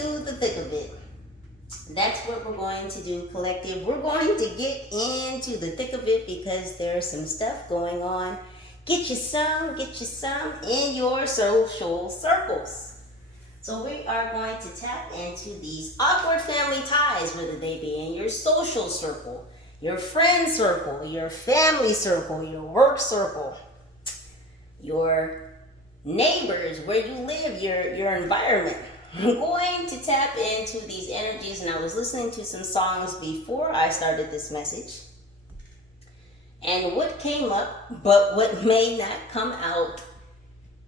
into the thick of it. That's what we're going to do, collective. We're going to get into the thick of it because there's some stuff going on. Get you some in your social circles. So we are going to tap into these awkward family ties, whether they be in your social circle, your friend circle, your family circle, your work circle, your neighbors, where you live, your environment. I'm going to tap into these energies, and I was listening to some songs before I started this message. And what came up, but what may not come out,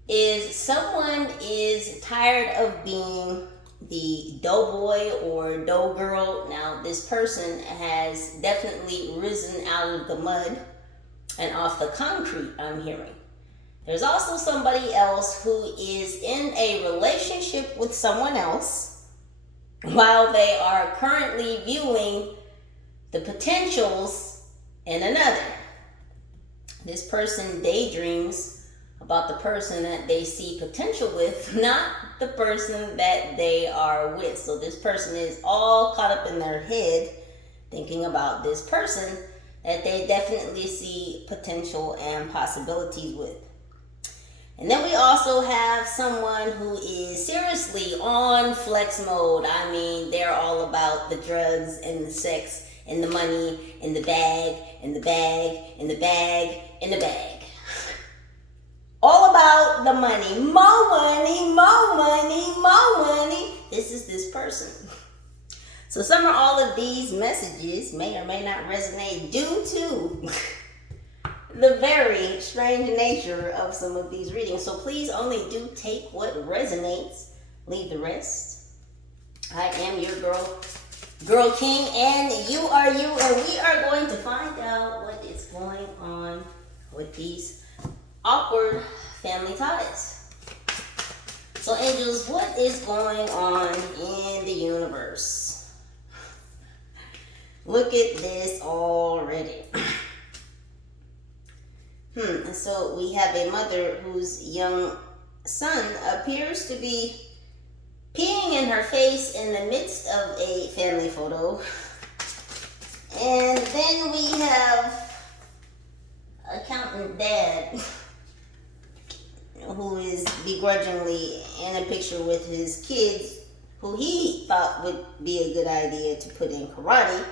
is someone is tired of being the doughboy or dough girl. Now, this person has definitely risen out of the mud and off the concrete, I'm hearing. There's also somebody else who is in a relationship with someone else while they are currently viewing the potentials in another. This person daydreams about the person that they see potential with, not the person that they are with. So this person is all caught up in their head thinking about this person that they definitely see potential and possibilities with. And then we also have someone who is seriously on flex mode. I mean, they're all about the drugs and the sex and the money and the bag and the bag and the bag and the bag. All about the money. More money, more money, more money. This is this person. So some or all of these messages may or may not resonate due to the very strange nature of some of these readings. So please only do take what resonates. Leave the rest. I am your girl king, and you are you, and we are going to find out what is going on with these awkward family ties. So angels, what is going on in the universe? Look at this already. So we have a mother whose young son appears to be peeing in her face in the midst of a family photo. And then we have accountant dad who is begrudgingly in a picture with his kids who he thought would be a good idea to put in karate.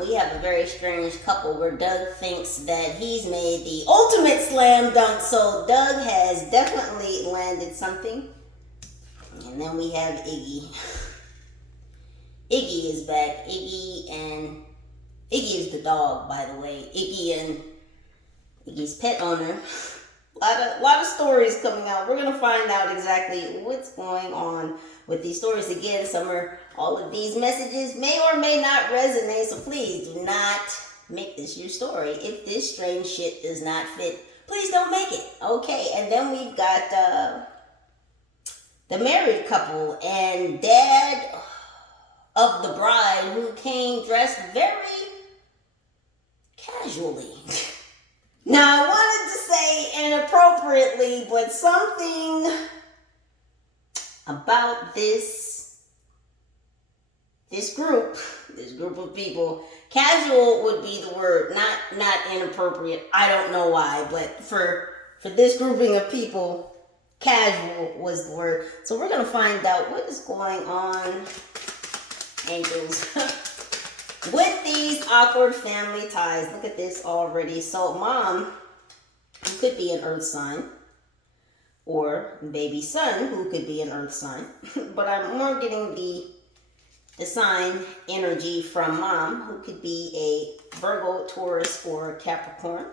We have a very strange couple where Doug thinks that he's made the ultimate slam dunk, so Doug has definitely landed something. And then we have Iggy. Iggy is back. Iggy is the dog, by the way. Iggy and Iggy's pet owner. A lot of stories coming out. We're going to find out exactly what's going on with these stories. Again, all of these messages may or may not resonate, so please do not make this your story. If this strange shit does not fit, please don't make it. Okay, and then we've got the married couple and dad of the bride who came dressed very casually. Now, I wanted to say inappropriately, but something about this group of people, casual would be the word, not inappropriate. I don't know why, but for this grouping of people, casual was the word. So we're going to find out what is going on, angels, with these awkward family ties. Look at this already. So mom, who could be an earth sign, or baby son, who could be an earth sign, but I'm more getting the sign energy from mom, who could be a Virgo, Taurus, or Capricorn.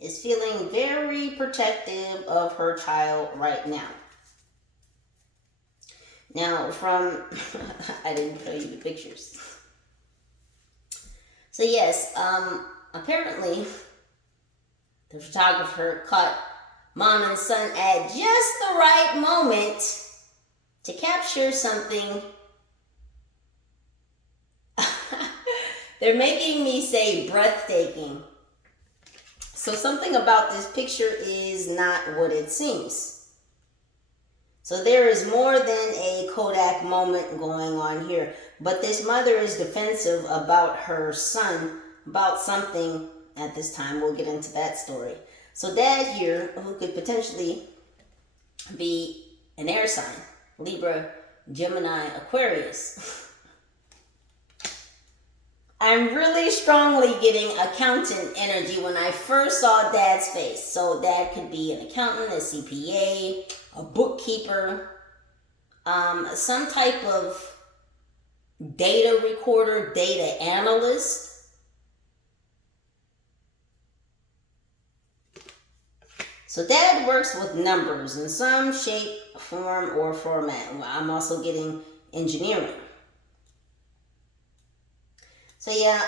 Is feeling very protective of her child right now. Now, I didn't show you the pictures. So yes, apparently the photographer caught mom and son at just the right moment to capture something. They're making me say breathtaking. So something about this picture is not what it seems. So there is more than a Kodak moment going on here. But this mother is defensive about her son, about something at this time. We'll get into that story. So dad here, who could potentially be an air sign, Libra, Gemini, Aquarius. I'm really strongly getting accountant energy when I first saw dad's face. So dad could be an accountant, a CPA, a bookkeeper, some type of data recorder, data analyst. So dad works with numbers in some shape, form, or format. I'm also getting engineering. So yeah,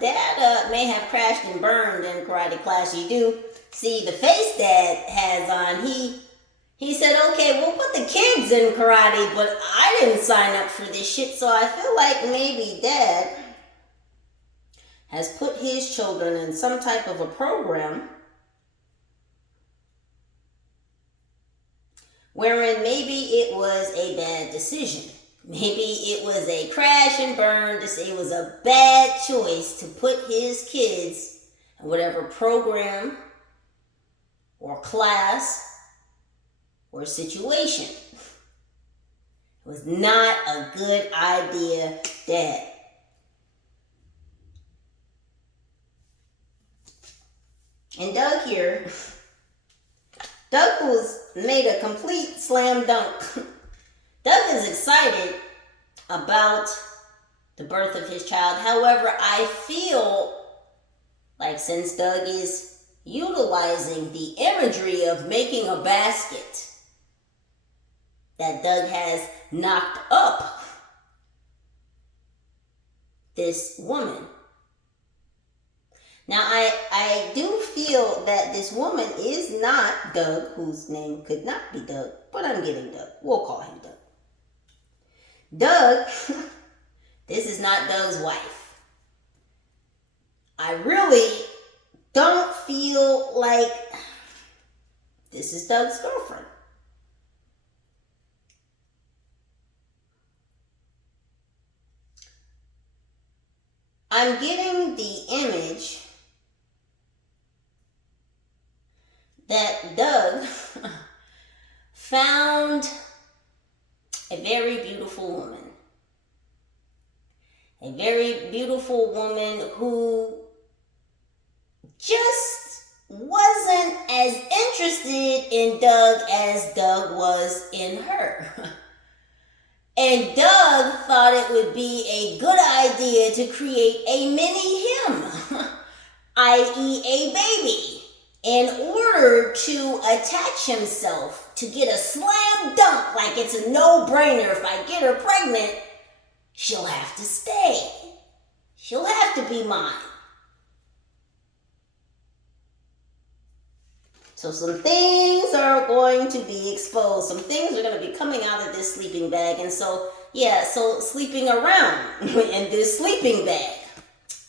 dad may have crashed and burned in karate class. You do see the face dad has on. He said, okay, we'll put the kids in karate, but I didn't sign up for this shit. So I feel like maybe dad has put his children in some type of a program wherein maybe it was a bad decision. Maybe it was a crash and burn. It was a bad choice to put his kids in whatever program or class or situation. It was not a good idea, dad. And Doug here, Doug who's made a complete slam dunk. Doug is excited about the birth of his child. However, I feel like since Doug is utilizing the imagery of making a basket, that Doug has knocked up this woman. Now, I do feel that this woman is not Doug, whose name could not be Doug, but I'm getting Doug. We'll call him Doug. Doug, this is not Doug's wife. I really don't feel like this is Doug's girlfriend. I'm getting the image that Doug found a very beautiful woman. A very beautiful woman who just wasn't as interested in Doug as Doug was in her. And Doug thought it would be a good idea to create a mini him, i.e. a baby, in order to attach himself to get a slam dunk, like it's a no-brainer. If I get her pregnant, she'll have to stay. She'll have to be mine. So some things are going to be exposed. Some things are going to be coming out of this sleeping bag. And so, yeah, so sleeping around in this sleeping bag.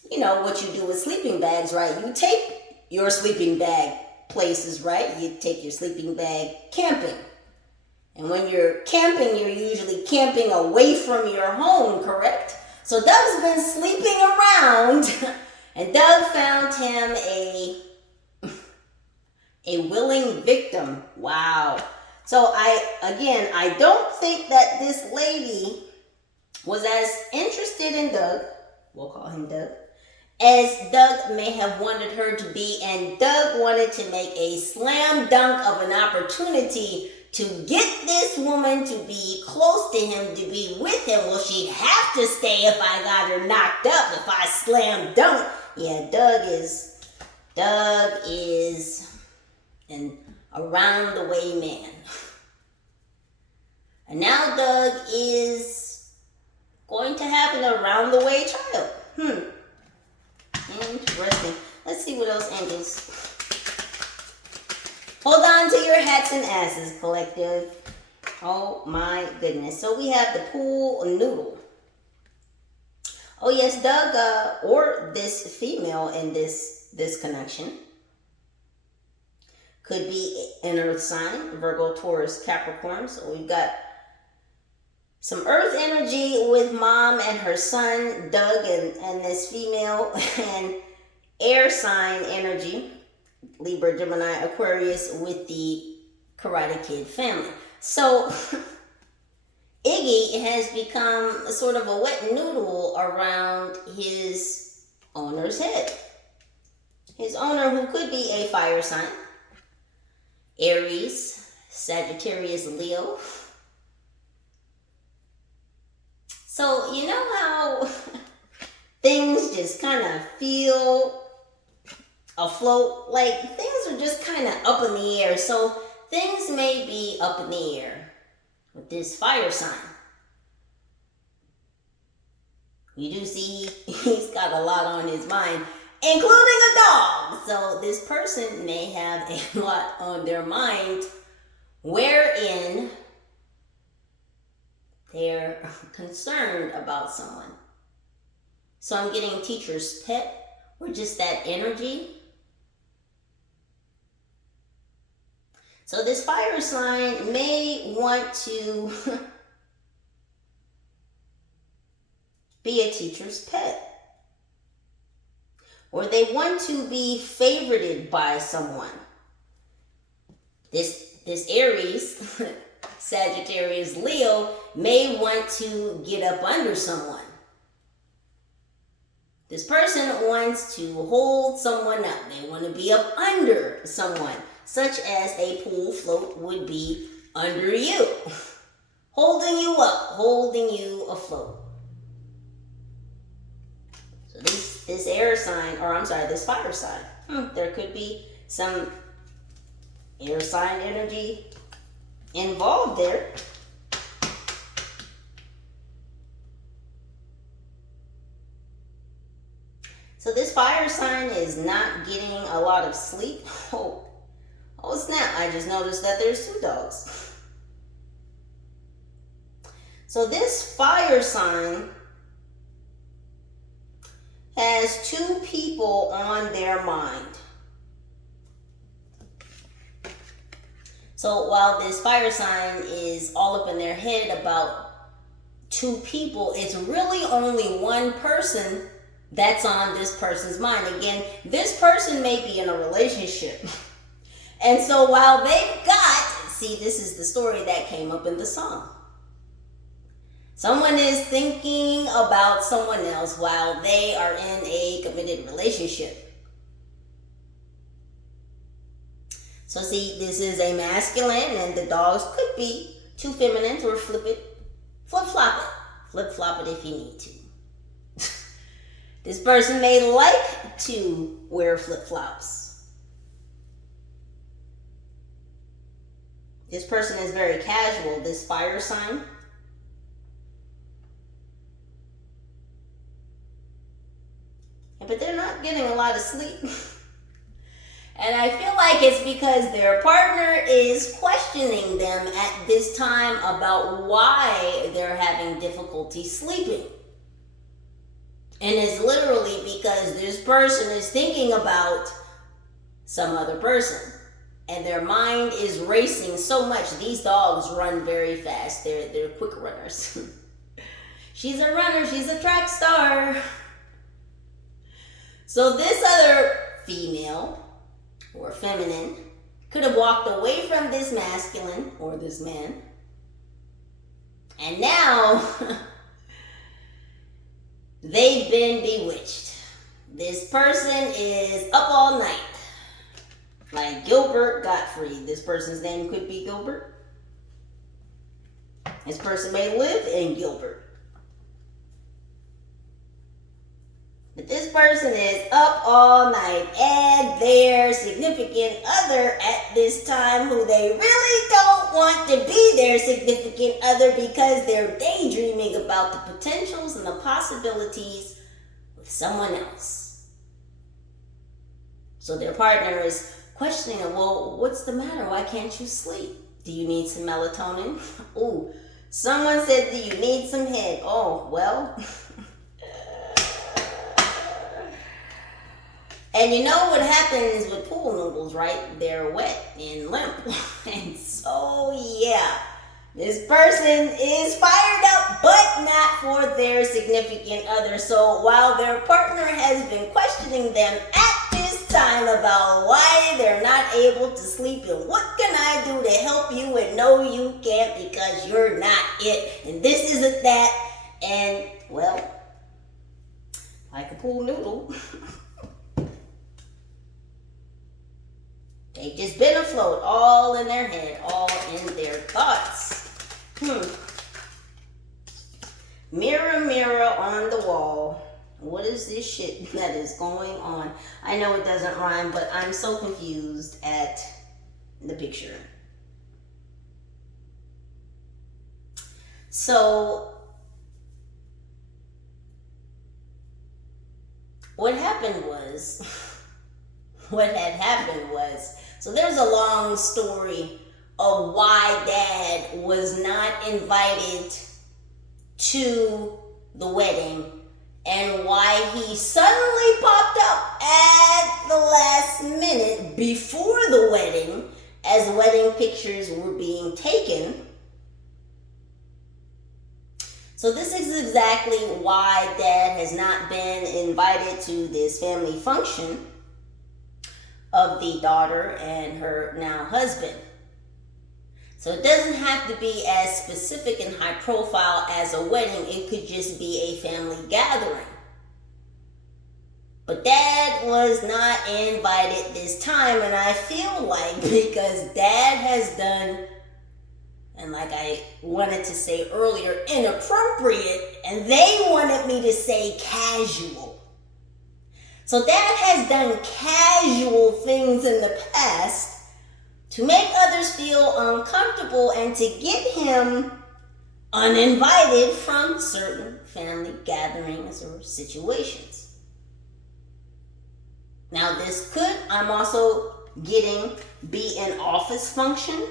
You know what you do with sleeping bags, right? You take your sleeping bag places, right? You take your sleeping bag camping. And when you're camping, you're usually camping away from your home, correct? So Doug's been sleeping around, and Doug found him a willing victim. Wow. So I don't think that this lady was as interested in Doug, we'll call him Doug, as Doug may have wanted her to be. And Doug wanted to make a slam dunk of an opportunity to get this woman to be close to him, to be with him. Well, she'd have to stay if I got her knocked up, if I slam dunk. Yeah, Doug is an around the way man. And now Doug is going to have an around the way child. Interesting. Let's see what else angels. Hold on to your hats and asses, collective. Oh my goodness. So we have the pool noodle. Oh yes, Doug, or this female in this connection, Could be an earth sign, Virgo, Taurus, Capricorn. So we've got some earth energy with mom and her son, Doug, and this female, and air sign energy, Libra, Gemini, Aquarius, with the Karate Kid family. So Iggy has become sort of a wet noodle around his owner's head. His owner, who could be a fire sign, Aries, Sagittarius, Leo. So you know how things just kind of feel afloat? Like things are just kind of up in the air. So things may be up in the air with this fire sign. You do see he's got a lot on his mind, including a dog. So this person may have a lot on their mind wherein they're concerned about someone. So I'm getting teacher's pet or just that energy. So this fire sign may want to be a teacher's pet. Or they want to be favorited by someone. This Aries, Sagittarius, Leo, may want to get up under someone. This person wants to hold someone up. They want to be up under someone, such as a pool float would be under you, holding you up, holding you afloat. So this air sign, or I'm sorry, this fire sign, there could be some air sign energy involved there. So this fire sign is not getting a lot of sleep. Oh snap, I just noticed that there's 2 dogs. So this fire sign has 2 people on their mind. So while this fire sign is all up in their head about 2 people, it's really only one person that's on this person's mind. Again, this person may be in a relationship. And so while they've got, see, this is the story that came up in the song. Someone is thinking about someone else while they are in a committed relationship. So see, this is a masculine, and the dogs could be 2 feminines, or flip it, flip-flop it. Flip-flop it if you need to. This person may like to wear flip-flops. This person is very casual, this fire sign. But they're not getting a lot of sleep. And I feel like it's because their partner is questioning them at this time about why they're having difficulty sleeping. And it's literally because this person is thinking about some other person. And their mind is racing so much. These dogs run very fast. They're quick runners. She's a runner. She's a track star. So this other female or feminine could have walked away from this masculine or this man. And now they've been bewitched. This person is up all night. Like Gilbert Gottfried. This person's name could be Gilbert. This person may live in Gilbert. But this person is up all night, and their significant other at this time, who they really don't want to be their significant other because they're daydreaming about the potentials and the possibilities with someone else. So their partner is questioning them, well, what's the matter? Why can't you sleep? Do you need some melatonin? Ooh, someone said, do you need some head? Oh, well... And you know what happens with pool noodles, right? They're wet and limp. And so, yeah, this person is fired up, but not for their significant other. So while their partner has been questioning them at this time about why they're not able to sleep and what can I do to help you, and no, you can't because you're not it, and this isn't that, and, well, like a pool noodle. They've just been afloat, all in their head, all in their thoughts. Mirror, mirror on the wall, what is this shit that is going on? I know it doesn't rhyme, but I'm so confused at the picture. So, what had happened was, so there's a long story of why Dad was not invited to the wedding and why he suddenly popped up at the last minute before the wedding as wedding pictures were being taken. So this is exactly why Dad has not been invited to this family function of the daughter and her now husband. So it doesn't have to be as specific and high profile as a wedding. It could just be a family gathering. But Dad was not invited this time, and I feel like because Dad has done, and like I wanted to say earlier, inappropriate, and they wanted me to say casual. So Dad has done casual things in the past to make others feel uncomfortable and to get him uninvited from certain family gatherings or situations. Now this could, I'm also getting, be an office function.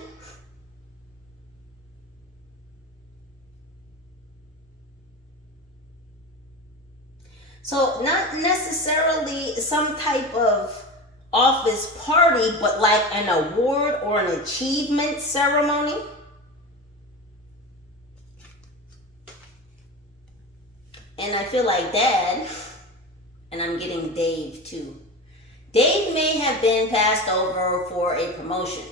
So not necessarily some type of office party, but like an award or an achievement ceremony. And I feel like Dad, and I'm getting Dave too. Dave may have been passed over for a promotion.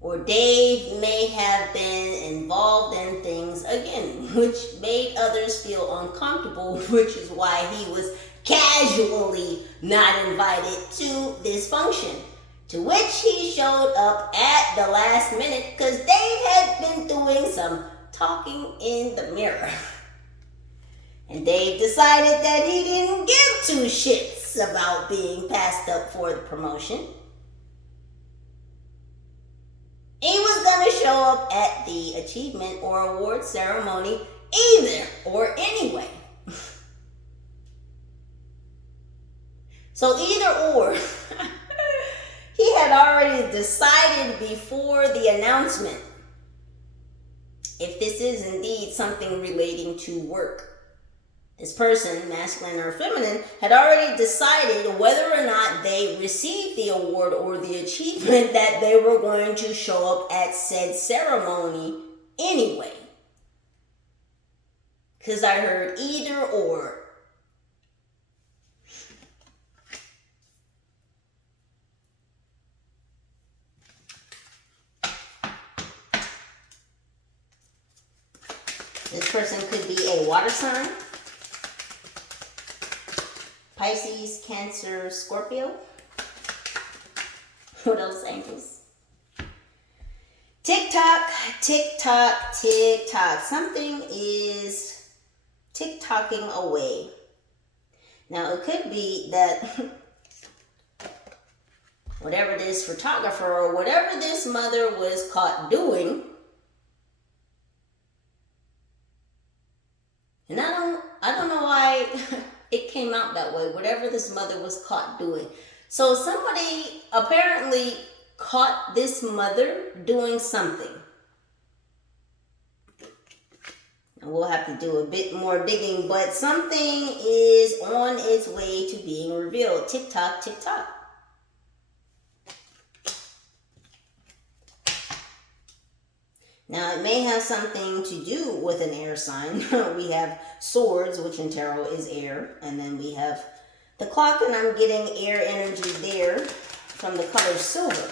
Or Dave may have been involved in things again, which made others feel uncomfortable, which is why he was casually not invited to this function, to which he showed up at the last minute because Dave had been doing some talking in the mirror. And Dave decided that he didn't give two shits about being passed up for the promotion. He was going to show up at the achievement or award ceremony either or anyway. So either or, he had already decided before the announcement if this is indeed something relating to work. This person, masculine or feminine, had already decided whether or not they received the award or the achievement that they were going to show up at said ceremony anyway. Because I heard either or. This person could be a water sign. Pisces, Cancer, Scorpio. What else, angels? Tick tock, tick tock, tick tock. Something is tick tocking away. Now it could be that whatever this photographer or whatever this mother was caught doing, and I don't know why it came out that way, whatever this mother was caught doing. So somebody apparently caught this mother doing something. And we'll have to do a bit more digging, but something is on its wrote tick tock, tick tock. Now, it may have something to do with an air sign. We have swords, which in tarot is air. And then we have the clock, and I'm getting air energy there from the color silver.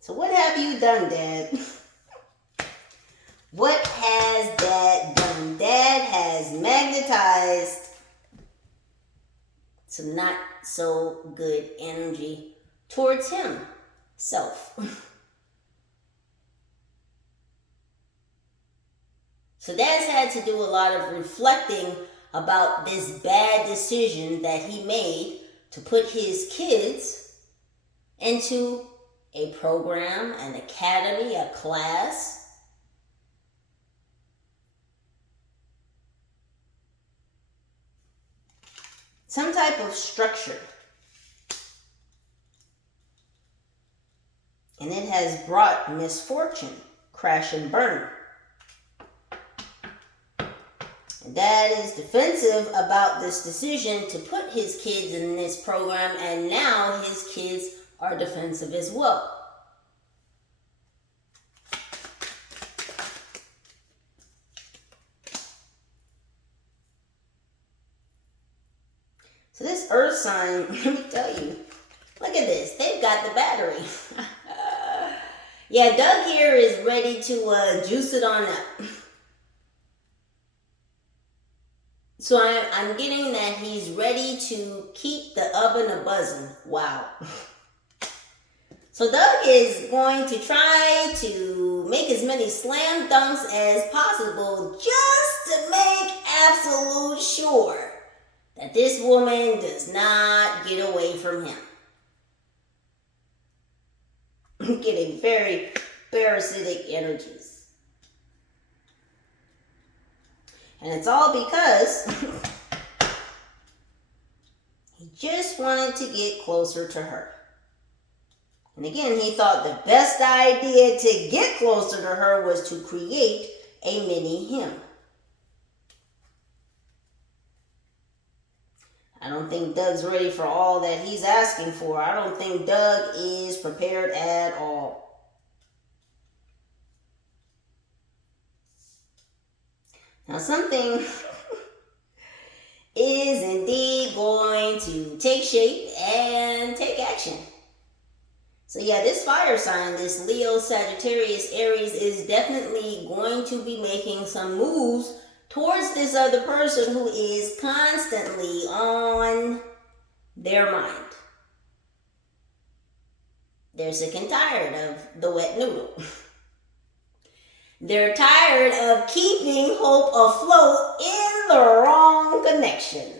So what have you done, Dad? What has Dad done? Dad has magnetized some not so good energy towards himself. So Dad's had to do a lot of reflecting about this bad decision that he made to put his kids into a program, an academy, a class. Some type of structure. And it has brought misfortune, crash and burn. And Dad is defensive about this decision to put his kids in this program, and now his kids are defensive as well. So this earth sign, let me tell you, look at this. They've got the battery. Yeah, Doug here is ready to juice it on up. So I'm getting that he's ready to keep the oven a-buzzing. Wow. So Doug is going to try to make as many slam dunks as possible just to make absolute sure that this woman does not get away from him. I'm getting very parasitic energies. And it's all because he just wanted to get closer to her. And again, he thought the best idea to get closer to her was to create a mini him. I don't think Doug's ready for all that he's asking for. I don't think Doug is prepared at all. Now something is indeed going to take shape and take action. So yeah, this fire sign, this Leo, Sagittarius, Aries, is definitely going to be making some moves towards this other person who is constantly on their mind. They're sick and tired of the wet noodle. They're tired of keeping hope afloat in the wrong connection.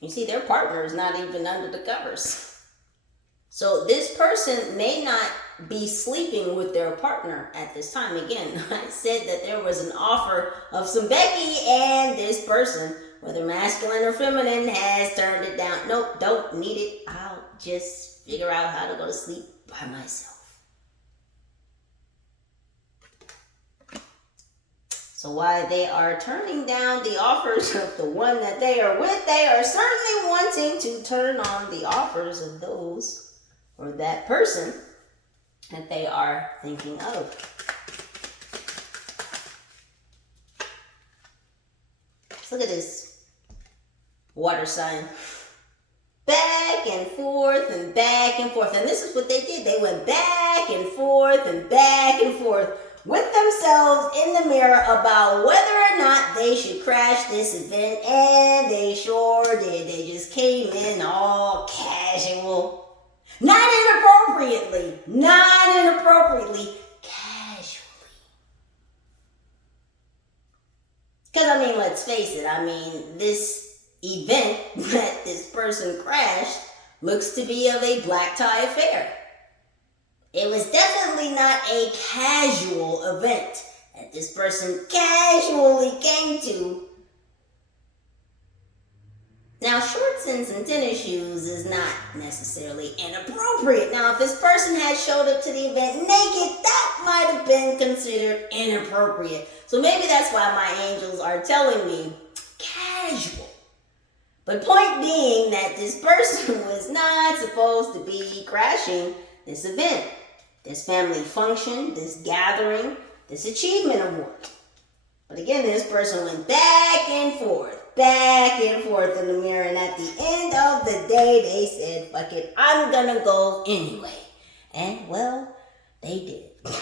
You see, their partner is not even under the covers. So this person may not be sleeping with their partner at this time. Again, I said that there was an offer of some Becky, and this person, whether masculine or feminine, has turned it down. Nope, don't need it. I'll just figure out how to go to sleep by myself. So while they are turning down the offers of the one that they are with, they are certainly wanting to turn on the offers of those or that person that they are thinking of. So look at this water sign. Back and forth and back and forth. And this is what they did. They went back and forth and back and forth with themselves in the mirror about whether or not they should crash this event, and they sure did. They just came in all casual, not inappropriately, casually. Because I mean, let's face it, I mean, this event that this person crashed looks to be of a black tie affair. It was definitely not a casual event that this person casually came to Now, shorts and some tennis shoes is not necessarily inappropriate. Now, if this person had showed up to the event naked, that might have been considered inappropriate. So maybe that's why my angels are telling me casual. But point being that this person was not supposed to be crashing this event, this family function, this gathering, this achievement award. But again, this person went back and forth in the mirror, and at the end of the day, they said, fuck it, I'm gonna go anyway. And well, they did.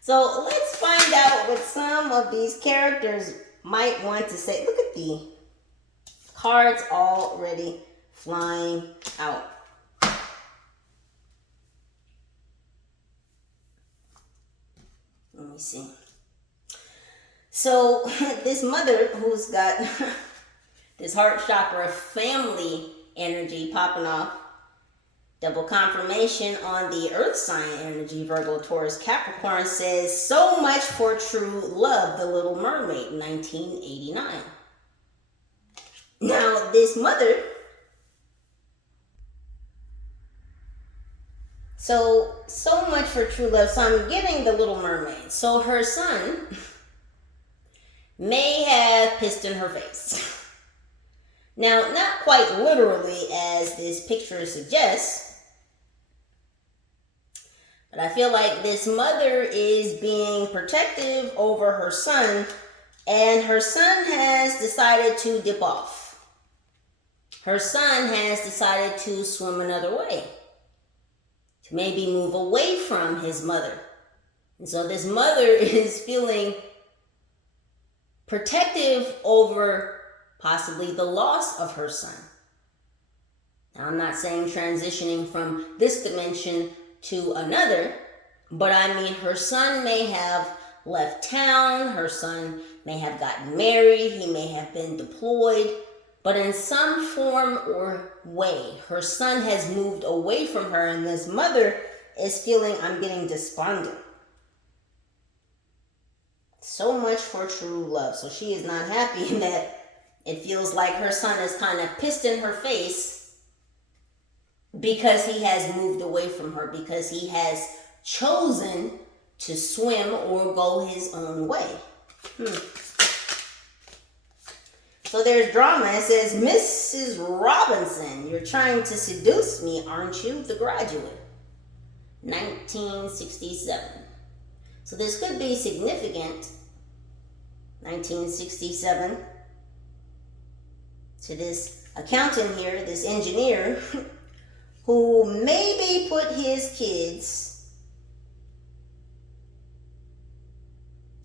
So let's find out what some of these characters might want to say. Look at the cards already flying out. Let me see. So this mother who's got this heart chakra family energy popping off, double confirmation on the earth sign energy, Virgo, Taurus, Capricorn, says so much for true love, The Little Mermaid, 1989. Now this mother, so much for true love. So I'm getting The Little Mermaid. So her son may have pissed in her face. Now, not quite literally as this picture suggests, but I feel like this mother is being protective over her son, and her son has decided to dip off. Her son has decided to swim another way, to maybe move away from his mother. And so this mother is feeling protective over possibly the loss of her son. Now, I'm not saying transitioning from this dimension to another, but I mean her son may have left town, her son may have gotten married, he may have been deployed, but in some form or way, her son has moved away from her, and this mother is feeling, I'm getting despondent. So much for true love. So she is not happy that it feels like her son is kind of pissed in her face because he has moved away from her, because he has chosen to swim or go his own way. So there's drama. It says, Mrs. Robinson, you're trying to seduce me, aren't you? The Graduate, 1967. So this could be significant, 1967, to this accountant here, this engineer, who maybe put his kids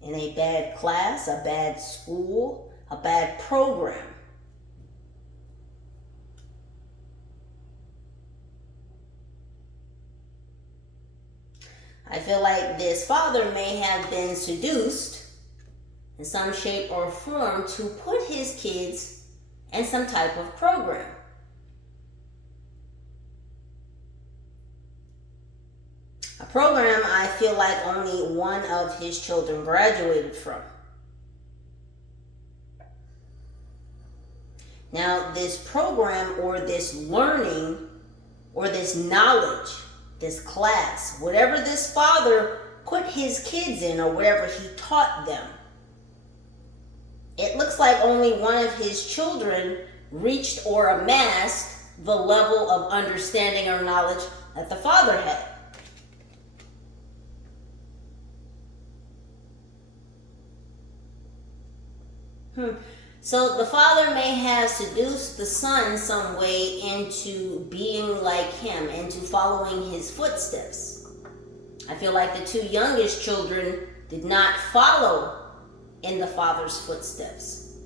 in a bad class, a bad school, a bad program. I feel like this father may have been seduced in some shape or form to put his kids in some type of program. A program I feel like only one of his children graduated from. Now, this program or this learning or this knowledge, this class, whatever this father put his kids in or wherever he taught them, it looks like only one of his children reached or amassed the level of understanding or knowledge that the father had. So the father may have seduced the son some way into being like him, into following his footsteps. I feel like the two youngest children did not follow in the father's footsteps.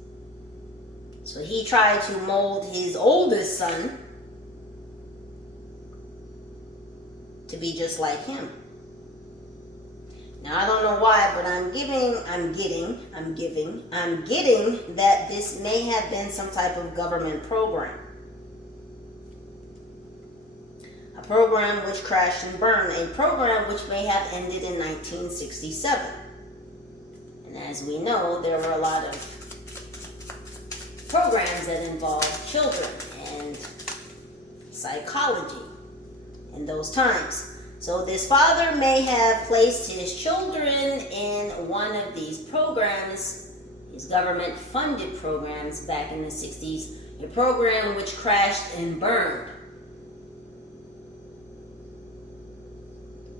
So he tried to mold his oldest son to be just like him. Now, I don't know why, but I'm getting that this may have been some type of government program. A program which crashed and burned. A program which may have ended in 1967. And as we know, there were a lot of programs that involve children and psychology in those times. So this father may have placed his children in one of these programs, these government-funded programs back in the 60s, a program which crashed and burned.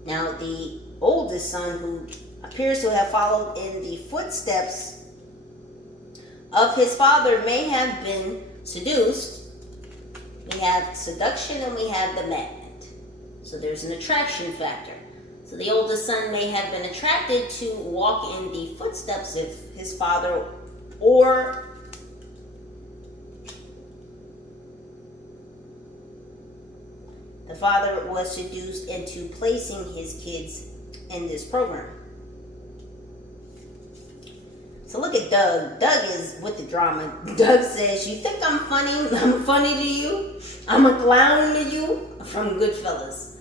Now, the oldest son, who appears to have followed in the footsteps of his father, may have been seduced. We have seduction and we have the magnet. So there's an attraction factor. So the oldest son may have been attracted to walk in the footsteps of his father, or the father was seduced into placing his kids in this program. So look at Doug. Doug is with the drama. Doug says, "You think I'm funny? I'm funny to you? I'm a clown to you?" From Goodfellas.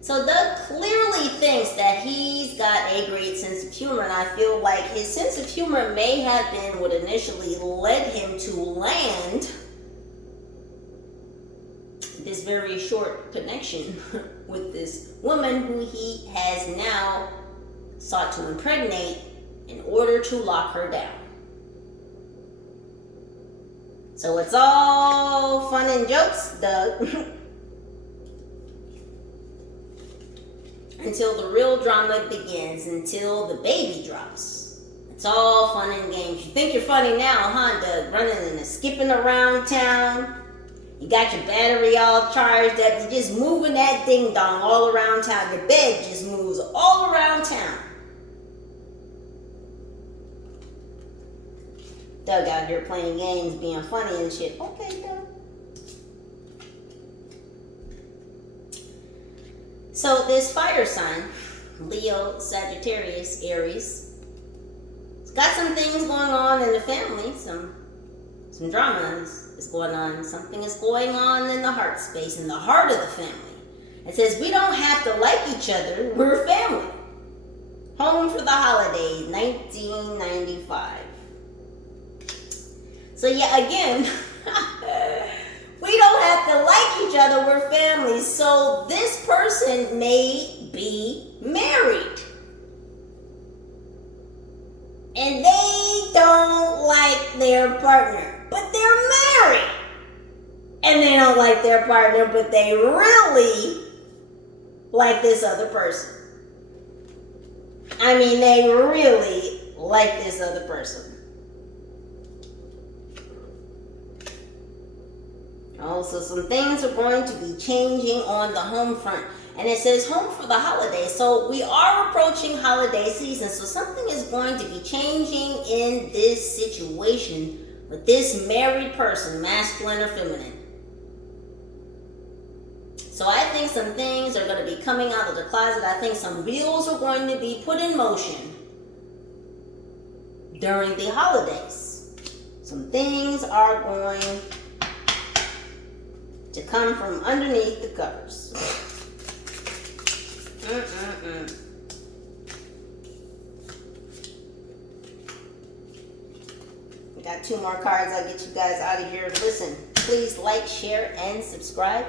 So Doug clearly thinks that he's got a great sense of humor, and I feel like his sense of humor may have been what initially led him to land this very short connection with this woman who he has now sought to impregnate in order to lock her down. So it's all fun and jokes, Doug. Until the real drama begins, until the baby drops. It's all fun and games. You think you're funny now, huh, Doug? Running and skipping around town. You got your battery all charged up. You're just moving that ding dong all around town. Your bed just moves all around town. Doug out here playing games, being funny and shit. Okay, Doug. So this fire sign, Leo, Sagittarius, Aries, it's got some things going on in the family. Some drama is going on. Something is going on in the heart space, in the heart of the family. It says, we don't have to like each other. We're family. Home for the holidays, 1995. So yeah, again, we don't have to like each other. We're family. So this person may be married. And they don't like their partner, but they're married. And they don't like their partner, but they really like this other person. I mean, they really like this other person. Oh, so some things are going to be changing on the home front. And it says home for the holidays. So we are approaching holiday season. So something is going to be changing in this situation with this married person, masculine or feminine. So I think some things are going to be coming out of the closet. I think some wheels are going to be put in motion during the holidays. Some things are going to come from underneath the covers. We got 2 more cards. I'll get you guys out of here. Listen, please like, share, and subscribe.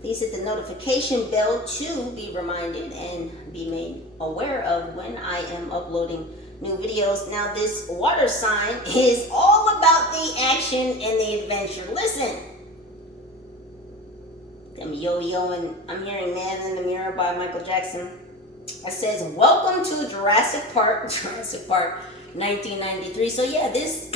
Please hit the notification bell to be reminded and be made aware of when I am uploading new videos. Now, this water sign is all about the action and the adventure. Listen. I'm yo-yoing. I'm hearing Man in the Mirror by Michael Jackson. It says, welcome to Jurassic Park, 1993. So yeah, this,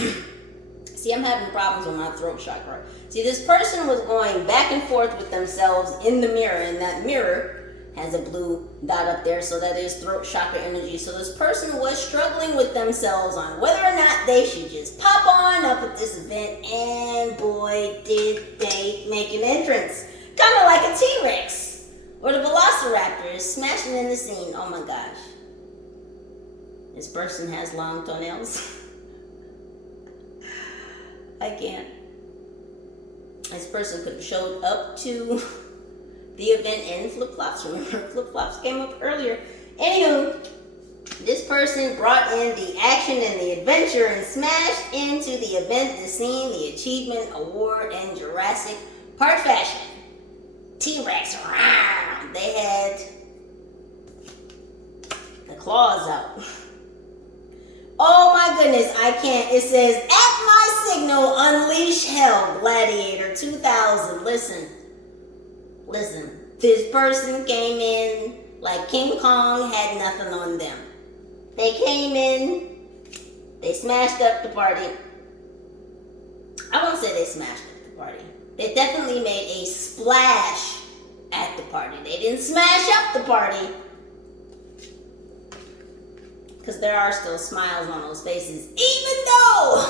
see, I'm having problems with my throat chakra. See, this person was going back and forth with themselves in the mirror, and that mirror has a blue dot up there, so that is throat chakra energy. So this person was struggling with themselves on whether or not they should just pop on up at this event, and boy, did they make an entrance. Kind of like a T-Rex or the Velociraptor is smashing in the scene. Oh my gosh. This person has long toenails. I can't. This person could have showed up to the event in flip-flops. Remember, flip-flops came up earlier. Anywho, This person brought in the action and the adventure and smashed into the event, the scene, the achievement, award, and Jurassic Park fashion. T-Rex, they had the claws out. Oh my goodness, I can't. It says, at my signal, unleash hell, Gladiator 2000. Listen. This person came in like King Kong had nothing on them. They came in, they smashed up the party. I won't say they smashed up the party. They definitely made a splash at the party. They didn't smash up the party. Because there are still smiles on those faces, even though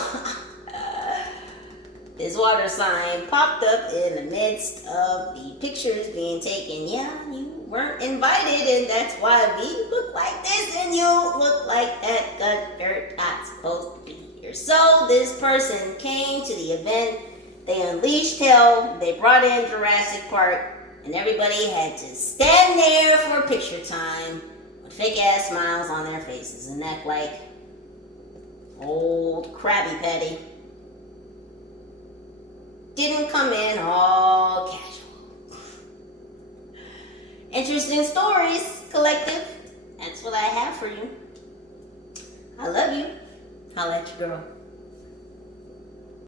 this water sign popped up in the midst of the pictures being taken. Yeah, you weren't invited, and that's why we look like this, and you look like that, because you're not supposed to be here. So this person came to the event, they unleashed hell, they brought in Jurassic Park, and everybody had to stand there for picture time with fake ass smiles on their faces and act like old Krabby Patty. Didn't come in all casual. Interesting stories, collective. That's what I have for you. I love you. Holla at your girl.